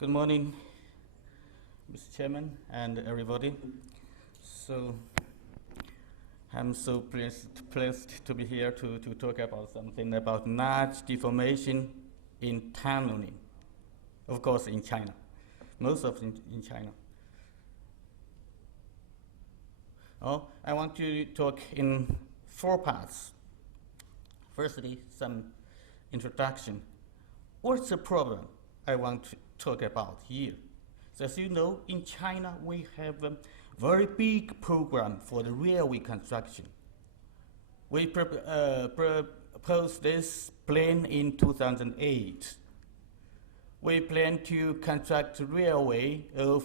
Good morning, Mr. Chairman and everybody. So I'm so pleased to be here to talk about something about large deformation in tunneling, of course in China, most of it in China. I want to talk in 4 parts. Firstly, some introduction. What's the problem I want to talk about here? So as you know, in China, we have a very big program for the railway construction. We proposed this plan in 2008. We plan to construct a railway of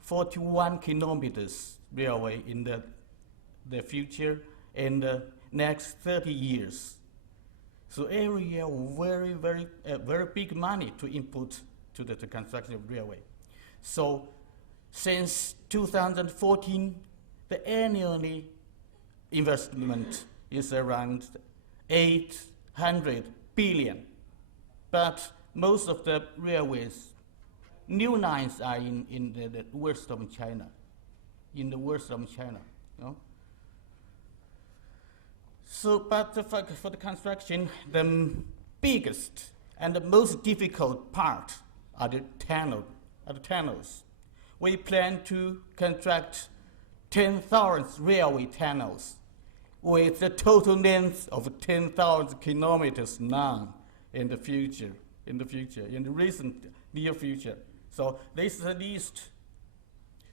41 kilometers railway in the future in the next 30 years. So every year, very big money to input to the construction of railway. So since 2014, the annually investment is around 800 billion. But most of the railways, new lines are in the west of China, you know? So, but for the construction, the biggest and the most difficult part are the tunnels. We plan to construct 10,000 railway tunnels with a total length of 10,000 kilometers long in the near future. So this is the least.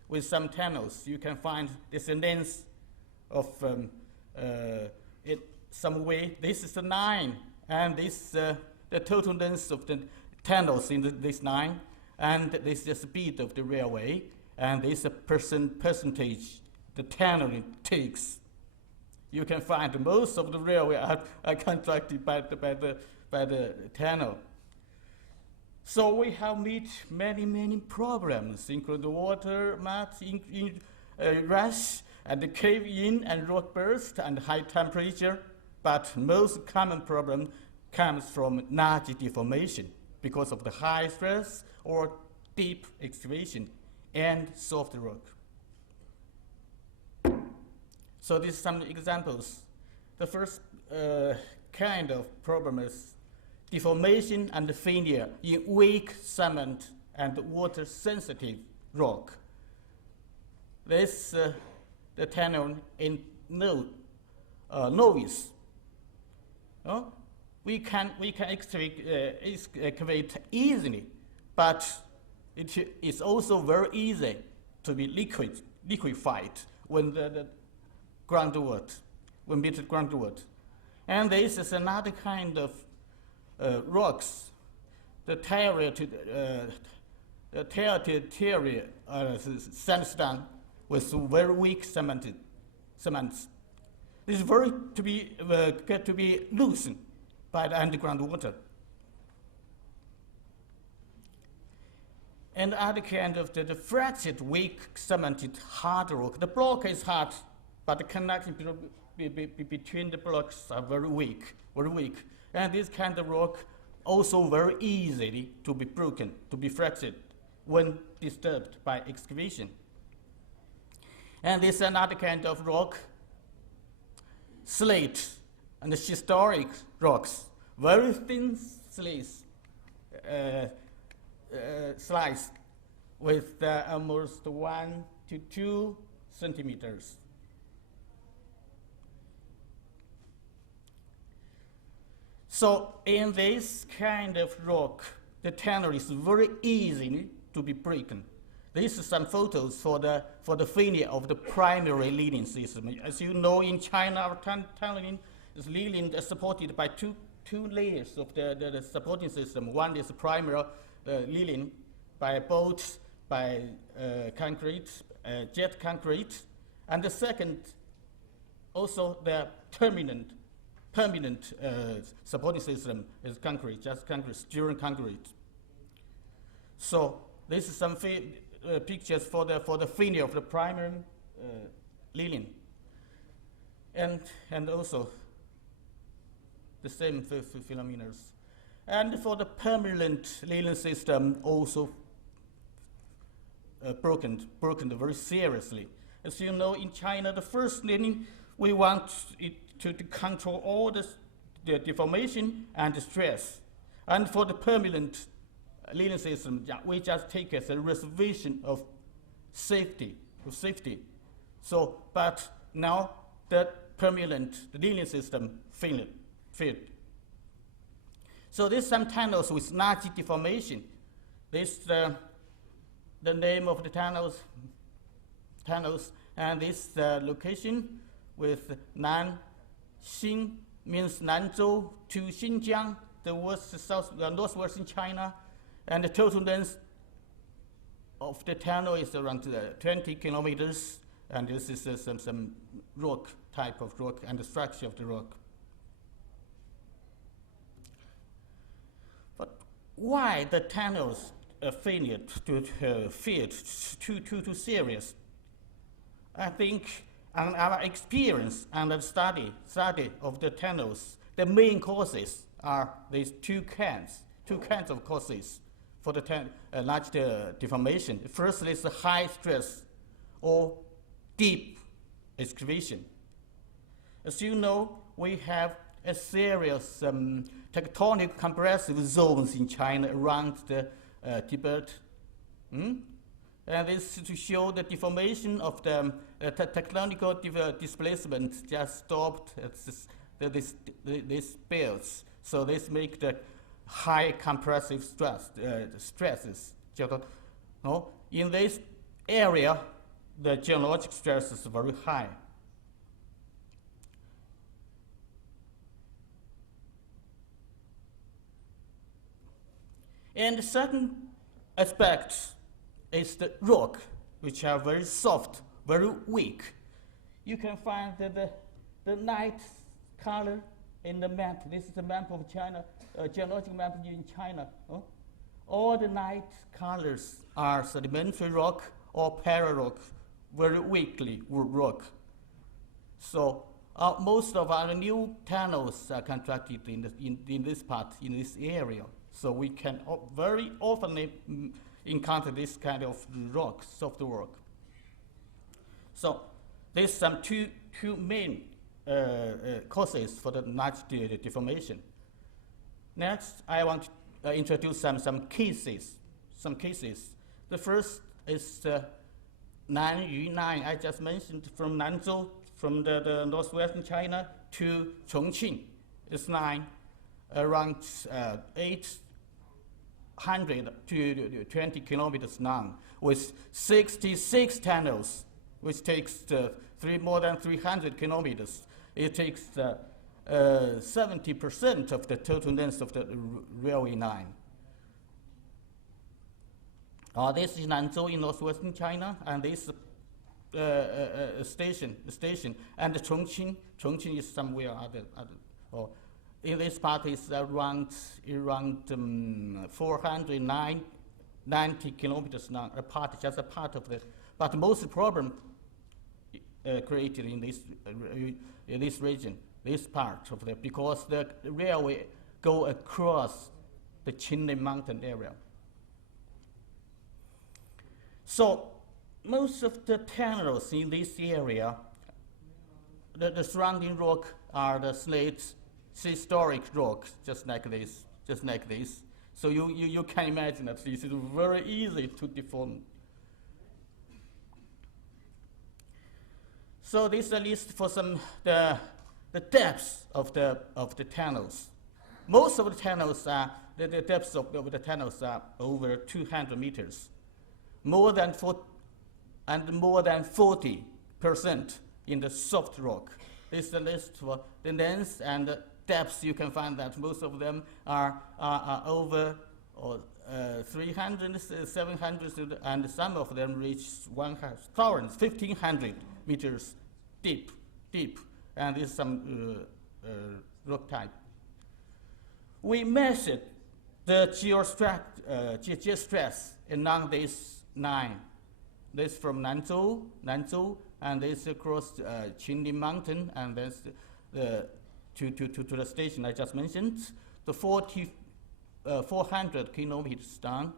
With some tunnels, you can find this length of some way. This is the 9, and this the total length of the tunnels in this 9, and this is the speed of the railway, and this is a percentage the tunneling takes. You can find most of the railway are constructed by the tunnel. So we have met many problems, including the water mass rush, and the cave-in and rock burst and high temperature. But most common problem comes from large deformation because of the high stress or deep excavation and soft rock. So these are some examples. The first kind of problem is deformation and failure in weak cement and water-sensitive rock. This the tunnel in novice. We can excavate easily, but it is also very easy to be liquefied when the groundwater, when metered groundwater. And this is another kind of rocks. The tertiary sandstone with very weak cements. This is very get to be loosened by the underground water. And the other kind of the fractured, weak, cemented hard rock. The block is hard, but the connection between the blocks are very weak. And this kind of rock also very easily to be broken, to be fractured when disturbed by excavation. And this is another kind of rock, slate and historic rocks, very thin slice with almost 1 to 2 centimeters. So in this kind of rock, the tunnel is very easy to be broken. These are some photos for the failure of the primary leading system. As you know, in China, our tunneling is leading supported by two layers of the supporting system. One is the primary leading by bolts, by concrete, jet concrete, and the second, also the permanent supporting system is concrete, just concrete, steering concrete. So this is some pictures for the failure of the primary leading, and also the same phenomena. And for the permanent leading system, also broken very seriously. As you know, in China, the first thing we want it to control all the deformation and the stress. And for the permanent linear system, we just take as a reservation of safety. So, but now the permanent linear system failed. So there's some tunnels with large deformation. This the name of the tunnels, and this location with Nanxing means Nanzhou to Xinjiang, the northwestern China, and the total length of the tunnel is around 20 kilometers, and this is some rock, type of rock, and the structure of the rock. But why the tunnels failed too serious? I think on our experience and the study of the tunnels, the main causes are these two kinds of causes for the large deformation. First is the high stress or deep excavation. As you know, we have a serious tectonic compressive zones in China around the Tibet. And this to show the deformation of the tectonic displacement just stopped at these belts. So this make the high compressive stresses. In this area, the geologic stress is very high. And the second aspect is the rock, which are very soft, very weak. You can find the night color in the map. This is the map of China, geologic map in China. All the night colors are sedimentary rock or pararock, very weakly rock. So most of our new tunnels are constructed in this part, in this area. So we can very often encounter this kind of rock, soft rock. So there's some two main causes for the large deformation. Next, I want to introduce some cases. The first is Nanyu 9, I just mentioned, from Nanzhou, from the northwestern China to Chongqing. It's around 800 to 20 kilometers long, with 66 tunnels, which takes more than 300 kilometers. It takes 70% of the total length of the railway line. This is Nanzhou in northwestern China, and this station, and Chongqing is somewhere other. In this part is around 490 kilometers long, just a part of it. But most problem created in this region, this part of it, because the railway go across the Qinli mountain area. So most of the tunnels in this area, the surrounding rock are the slates, historic rocks, just like this. So you can imagine that this is very easy to deform. So this is a list for the depths of the tunnels. Most of the tunnels are the depths of the tunnels are over 200 meters, more than 40% in the soft rock. This is the list for the length and the depths. You can find that most of them are over 300, 700, and some of them reach 1,500 meters deep, and this is some rock type. We measured the geostress along this line. This from Nanzhou, and this across Qinli Mountain, and this to the station I just mentioned. The 400 kilometers down,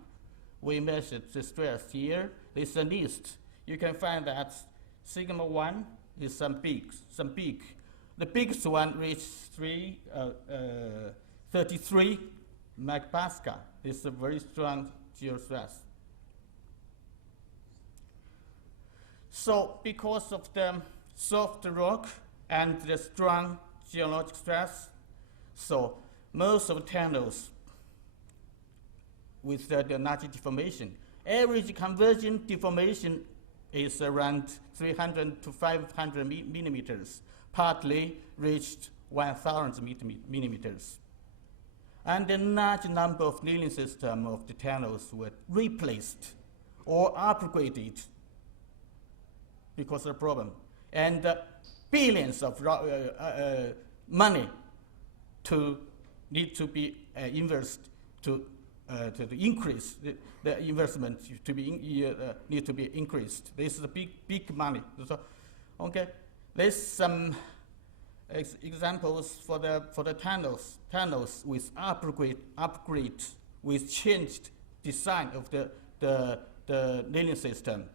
we measured the stress here. This is a list. You can find that sigma 1 is some peak. The biggest one reached 33 megapascal. It's a very strong geostress. So because of the soft rock and the strong geologic stress, so most of the tunnels with the large deformation, average convergent deformation is around 300 to 500 millimeters, partly reached 1,000 millimeters. And a large number of linear systems of the tunnels were replaced or upgraded because of the problem. And billions of money need to be invested to increase the investment need to be increased. This is a big money. So, okay, there's some examples for the tunnels with upgrade with changed design of the linear system.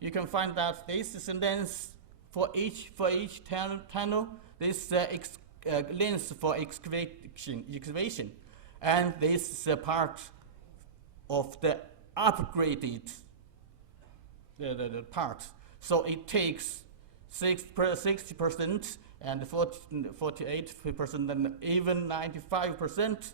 You can find that this is a length for each tunnel. This length for excavation, and this is a part of the upgraded the part. So it takes 60% and 48% and even 95%.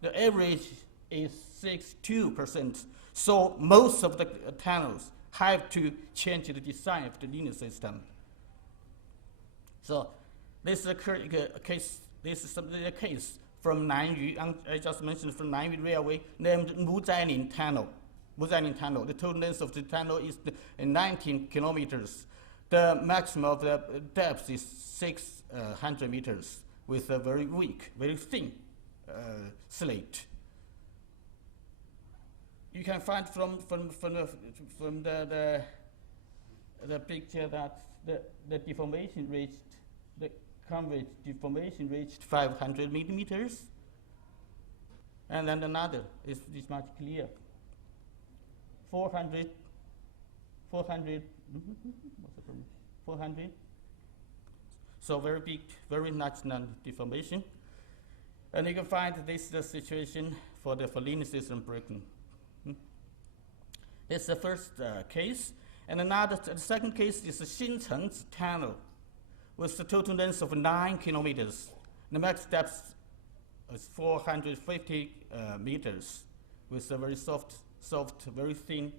The average is 62%. So most of the tunnels have to change the design of the linear system. So this is a case. This is a case from Nanyu. I just mentioned from Nanyu Railway, named Muzailin Tunnel. The total length of the tunnel is 19 kilometers. The maximum of the depth is 600 meters with a very weak, very thin slate. You can find from the picture that the deformation reached, the convex deformation reached 500 millimeters, and then another is much clearer. 400. So very big, very large non-deformation. And you can find this is the situation for the linear system breaking. This is the first case. And the second case is the Xincheng's tunnel with the total length of 9 kilometers. The max depth is 450 meters with a very soft, very thin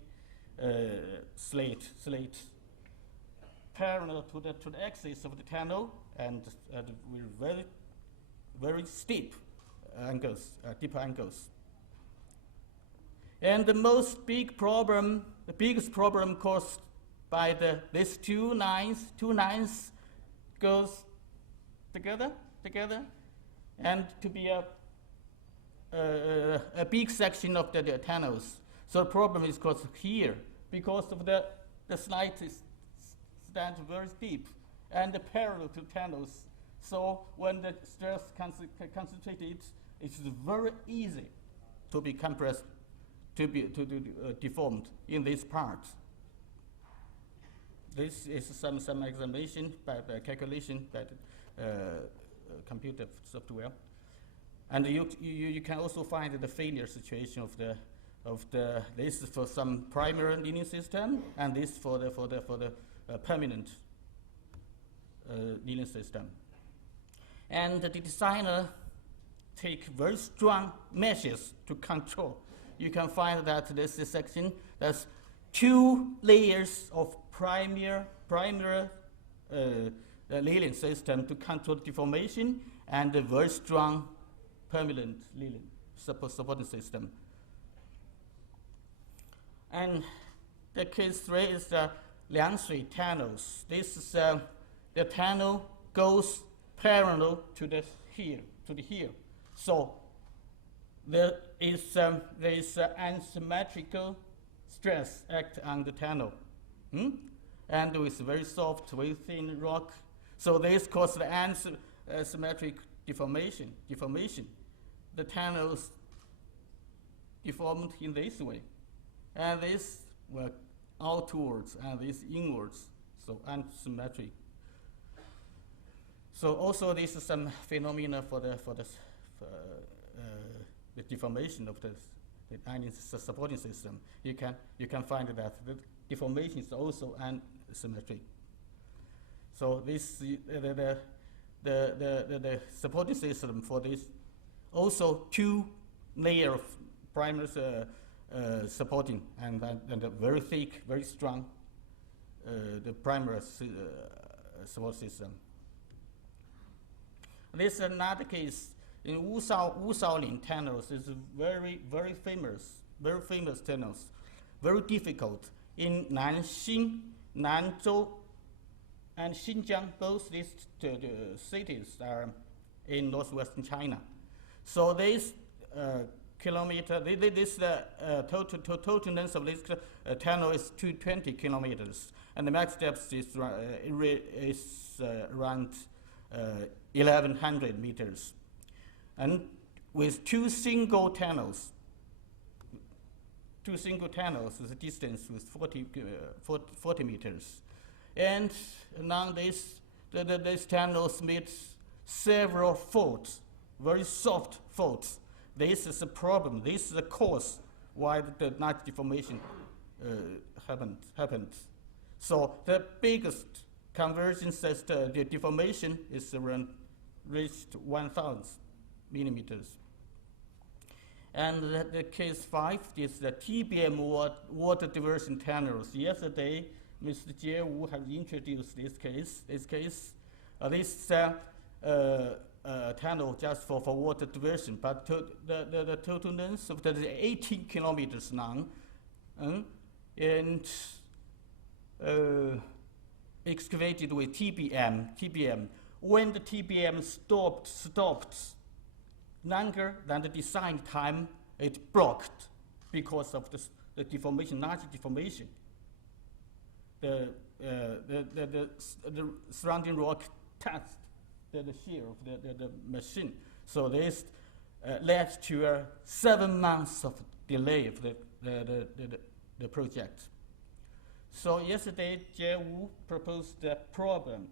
slate parallel to the axis of the tunnel, and with very steep angles, deep angles. And the biggest problem caused by these two lines goes together, and to be a big section of the tunnels. So the problem is caused here because of the slide is stand very steep and parallel to tunnels. So when the stress concentrated, it's very easy to be compressed, to deformed in this part. This is some examination by the calculation by the computer software, and you can also find the failure situation of the this is for some primary linear system, and this for the permanent linear system. And the designer take very strong measures to control. You can find that this is section that's 2 layers of primary linear system to control deformation, and a very strong permanent linear supporting system. And the case 3 is the Liangshui tunnels. This is the tunnel goes parallel to the here. So there is asymmetrical stress act on the tunnel, and with very soft, very thin rock. So this causes the asymmetric deformation. The tunnels deformed in this way. and this well, outwards and this inwards, so unsymmetric. So also this is some phenomena for the deformation of the iron supporting system. You can find that the deformation is also unsymmetric. So this the supporting system for this also two layer of primary supporting and a very thick, very strong the primary support system. This is another case in Wushaolin tunnels. Is very famous tunnels, very difficult in Nanxing, Nanzhou, and Xinjiang. Both these cities are in northwestern China. So this kilometer, this total length of this tunnel is 220 kilometers, and the max depth is around 1,100 meters, and with two single tunnels, the distance was 40 meters, and now these tunnels meet several faults, very soft faults. This is a problem. This is the cause why the night deformation happened. So the biggest convergence, the deformation is around reached 1,000 millimeters. And the case 5 is the TBM water diversion tunnels. Yesterday, Mr. Jie Wu has introduced this case. This tunnel just for water diversion, but the total length of that is 18 kilometers long, and excavated with TBM. When the TBM stopped longer than the design time, it blocked because of the deformation, large deformation. The surrounding rock touched the shear of the machine. So this led to 7 months of delay of the project. So yesterday, Jie Wu proposed a problem.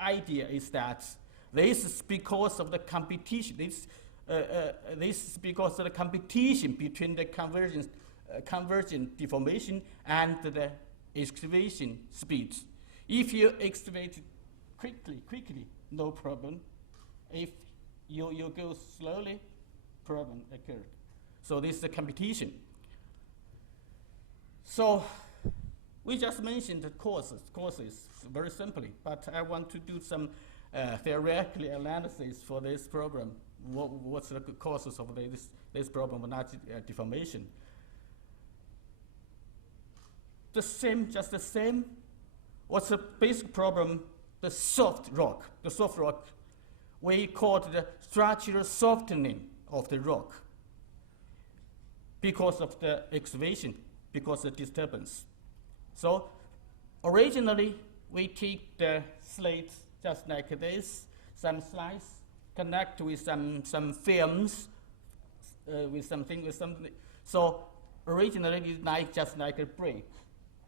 Idea is that this is because of the competition. This is because of the competition between the convergent deformation and the excavation speed. If you excavate quickly, no problem. If you go slowly, problem occurred. So this is the competition. So we just mentioned the causes very simply, but I want to do some theoretical analysis for this problem. What's the causes of this problem of night deformation? Just the same. What's the basic problem? The soft rock. We call it the structural softening of the rock because of the excavation, because of disturbance. So originally, we take the slate just like this, some slice, connect with some films, with something. So originally, it's just like a break,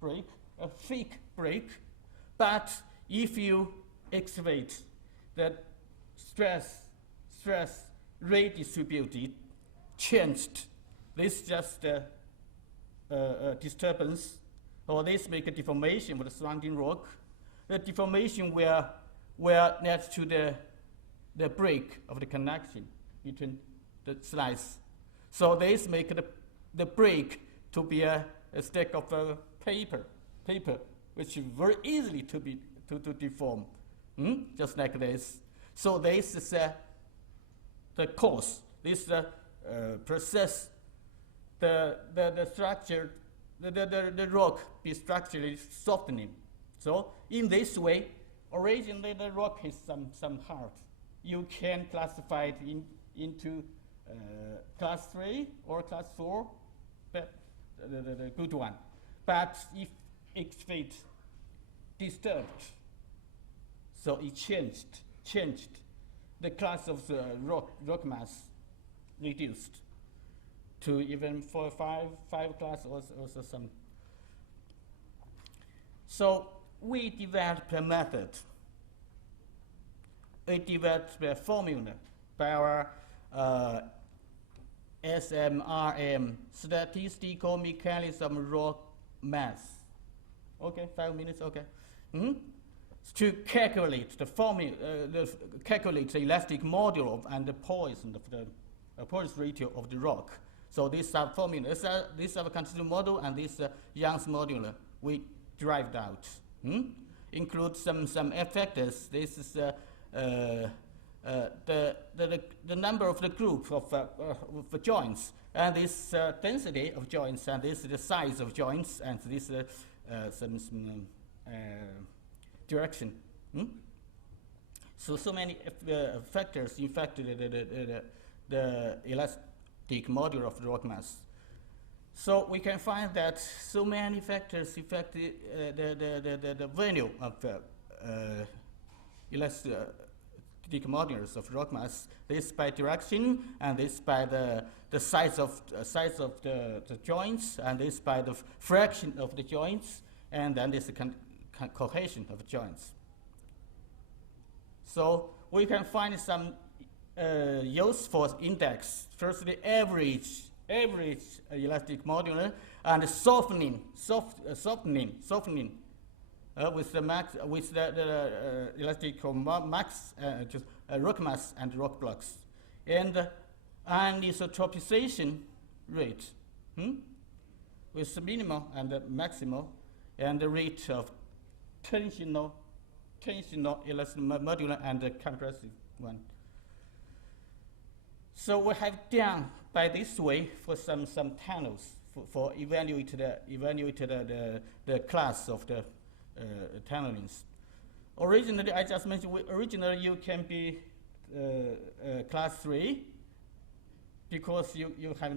a thick break. But if you excavate, the stress redistributed, changed. This just disturbance, or this make a deformation of the surrounding rock. The deformation will lead to the break of the connection between the slice. So this make the break to be a stack of paper, which is very easily to deform, just like this. So this is the cause. This process, the structure, the rock be structurally softening. So in this way, originally the rock is some hard. You can classify it into class 3 or class 4, but the good one. But if excavate disturbed, so it changed. The class of the rock mass reduced. to even for five class also some. So we developed a method. We developed a formula by our SMRM, statistical mechanism rock mass. Okay, 5 minutes. Okay. To calculate the formula, calculate the elastic module and the poison of the poison ratio of the rock. So these are formula. This are continuum model and this Young's module we derived out. Include some factors. This is the number of the group of joints, and this density of joints, and this is the size of joints, and this some direction. So many factors affect the elastic module of the rock mass. So we can find that so many factors affect the value of elastic modulus of rock mass. This by direction, and this by the size of the joints, and this by the fraction of the joints, and then this cohesion of joints. So we can find some useful index. Firstly, average elastic modulus, and softening with the max with the elastic max just rock mass and rock blocks, and anisotropization rate with the minimal and the maximal, and the rate of tensional elastic modular and the compressive one. So we have done by this way for some tunnels for evaluate the class of the tunnelings. Originally, I just mentioned, originally you can be class 3 because you have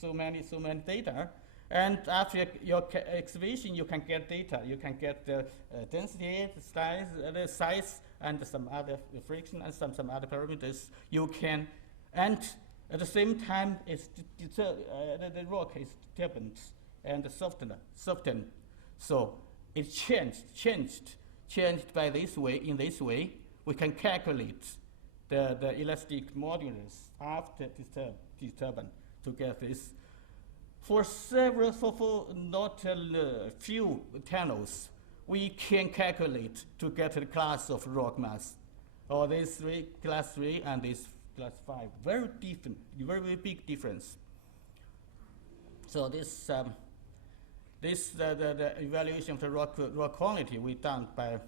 so many data, and after your excavation you can get data. You can get the density, the size, and some other friction and some other parameters. You can, and at the same time the rock is disturbed and softened. So it changed by this way. In this way, we can calculate the elastic modulus after disturbance to get this. For several, for not few tunnels, we can calculate to get the class of rock mass, or this class 3 and this class 5. Very different, very big difference. So this the evaluation of the rock quality we done by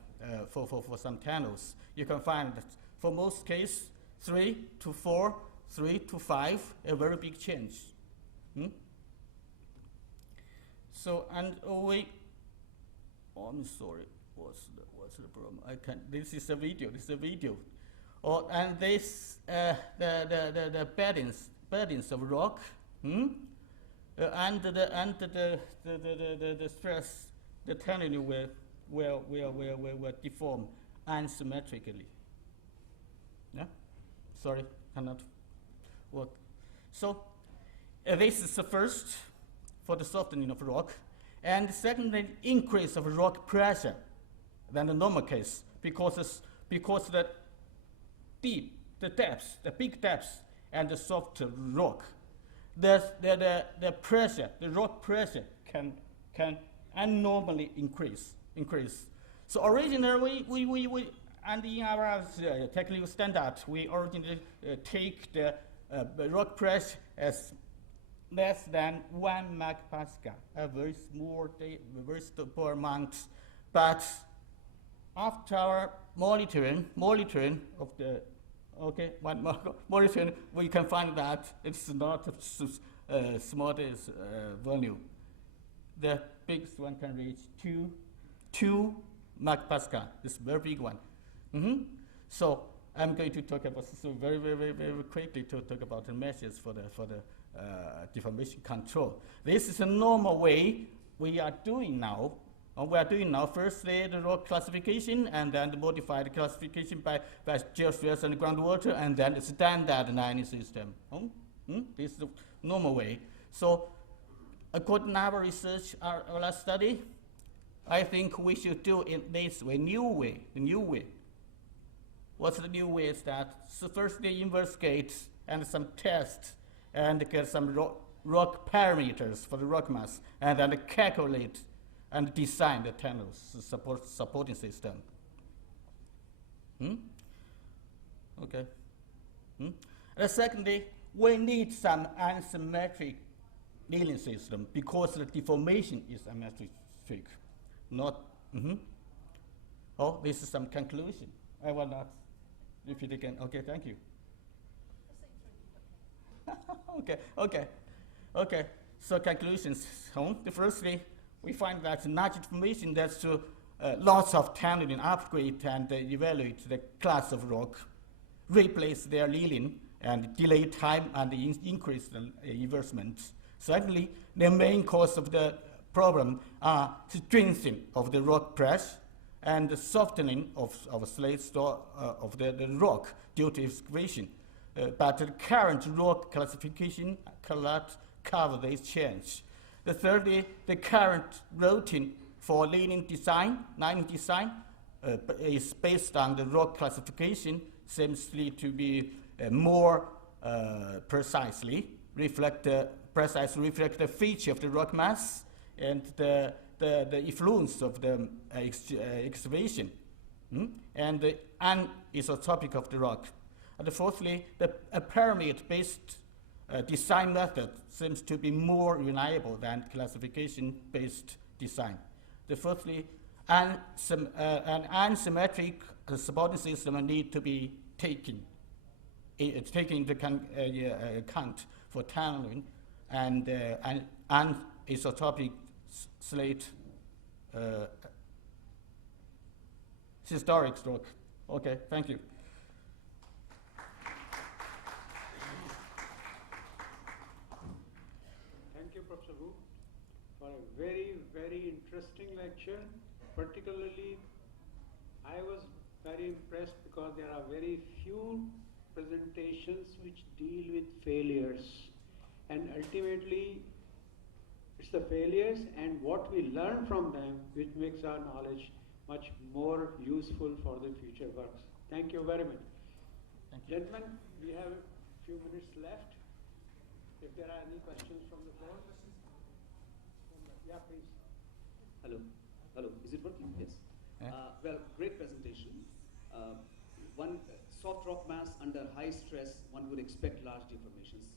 for some tunnels. You can find that for most cases 3 to 4, 3 to 5, a very big change. So and I'm sorry. What's the problem? This is a video. Oh, and this the burdens of rock. And the stress, the tunneling will deform unsymmetrically. Yeah, sorry, cannot work. So this is the first for the softening of rock, and secondly, increase of rock pressure than the normal case because the depths, the big depths, and the soft rock. The pressure, the rock pressure can abnormally increase. So originally we and in our technical standard, we originally take the rock pressure as less than 1 megapascal, a very small amount. But after our monitoring of the monitoring, we can find that it's not smallest volume. The biggest one can reach 2 megapascal. This is a very big one. So I'm going to talk about very quickly to talk about the measures for the deformation control. This is a normal way we are doing now. Firstly, the rock classification, and then the modified classification by geospheres and groundwater, and then the standard lining system. This is the normal way. So according to our research, our study, I think we should do it this way, new way, the new way. What's the new way is that, so first they investigate and some tests and get some rock parameters for the rock mass, and then calculate and design the tunnels, supporting system. Okay. And secondly, we need some asymmetric linear system because the deformation is asymmetric. Not. Oh, this is some conclusion. I will not repeat again. Okay, thank you. Okay. So conclusions. Firstly, we find that large deformation leads to lots of tunneling, upgrade and evaluate the class of rock, replace their linear and delay time and increase the investment. Secondly, the main cause of the problem are strengthening of the rock press and the softening of slate of the rock due to excavation. But the current rock classification cannot cover this change. The thirdly, the current routine for linear design is based on the rock classification, seems to be more precisely reflect the feature of the rock mass and the influence of the excavation and the anisotopic of the rock. And fourthly, a pyramid-based design method seems to be more reliable than classification-based design. Fourthly, an asymmetric supporting system need to be taken into account for tunneling and anisotopic slate historic stroke. Okay, thank you. Thank you, Professor Wu, for a very, very interesting lecture. Particularly, I was very impressed because there are very few presentations which deal with failures. And ultimately, it's the failures and what we learn from them which makes our knowledge much more useful for the future works. Thank you very much. Thank you. Gentlemen, we have a few minutes left. If there are any questions from the floor. Yeah, please. Hello. Is it working? Yes. Yeah. Well, great presentation. One soft rock mass under high stress, one would expect large deformations.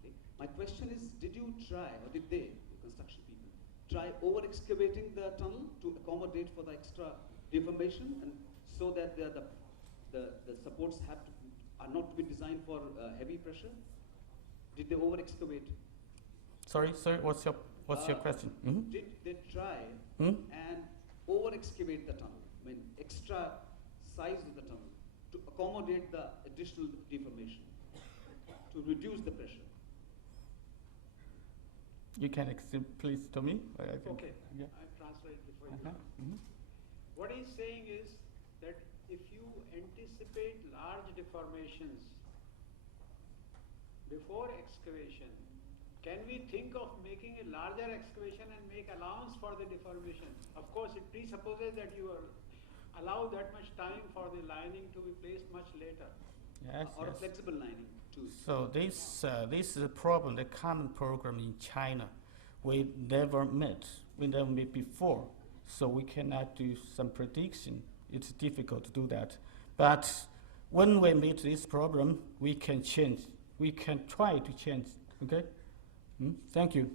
Okay. My question is, did you try, or did they, the construction people, try over-excavating the tunnel to accommodate for the extra deformation, and so that the supports are not to be designed for heavy pressure? Did they over-excavate? Sorry, what's your question? Did they try and over-excavate the tunnel? I mean, extra size of the tunnel to accommodate the additional deformation, to reduce the pressure? You can explain, please, to me? Okay, yeah. I'll translate it for you. What he's saying is that if you anticipate large deformations before excavation, can we think of making a larger excavation and make allowance for the deformation? Of course, it presupposes that you allow that much time for the lining to be placed much later. Yes, or a flexible lining too. So this is a problem, the common program in China. We never met before, so we cannot do some prediction. It's difficult to do that. But when we meet this problem, we can change. We can try to change. Okay? Thank you.